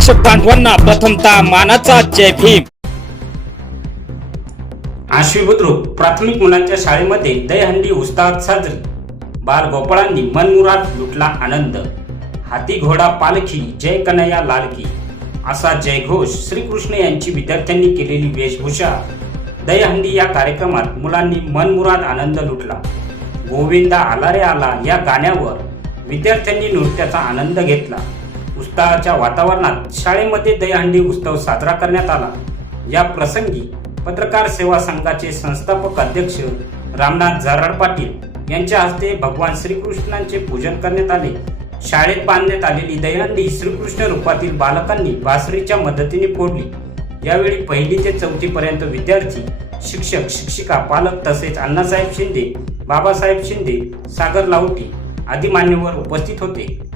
प्रेक्षक बांधवांना प्रथमतः मानाचा जय भीम. आश्वी बुद्रुक प्राथमिक मुलांच्या शाळेमध्ये दहीहंडी उत्साहात साजरी. बाल गोपाळांनी मनमुराद लुटला आनंद. हाती घोडा पालखी जय कन्हैया लालकी. असा जयघोष श्रीकृष्ण यांची विद्यार्थ्यांनी केलेली वेशभूषा. दहीहंडी या कार्यक्रमात मुलांनी मनमुराद आनंद लुटला. गोविंदा आला रे आला या गाण्यावर विद्यार्थ्यांनी नृत्याचा आनंद घेतला. उत्साहाच्या वातावरणात शाळेमध्ये दहीहंडी उत्सव साजरा करण्यात आला. या प्रसंगी पत्रकार सेवा संघाचे संस्थापक अध्यक्ष रामनाथ झाराड पाटील यांच्या हस्ते भगवान श्रीकृष्णांचे पूजन करण्यात आले. शाळेत बांधण्यात आलेली दहीहंडी श्रीकृष्ण रूपातील बालकांनी बासरीच्या मदतीने फोडली. यावेळी पहिली ते चौथी पर्यंत विद्यार्थी शिक्षक शिक्षिका पालक तसेच अण्णासाहेब शिंदे बाबासाहेब शिंदे सागर लावटी आदी मान्यवर उपस्थित होते.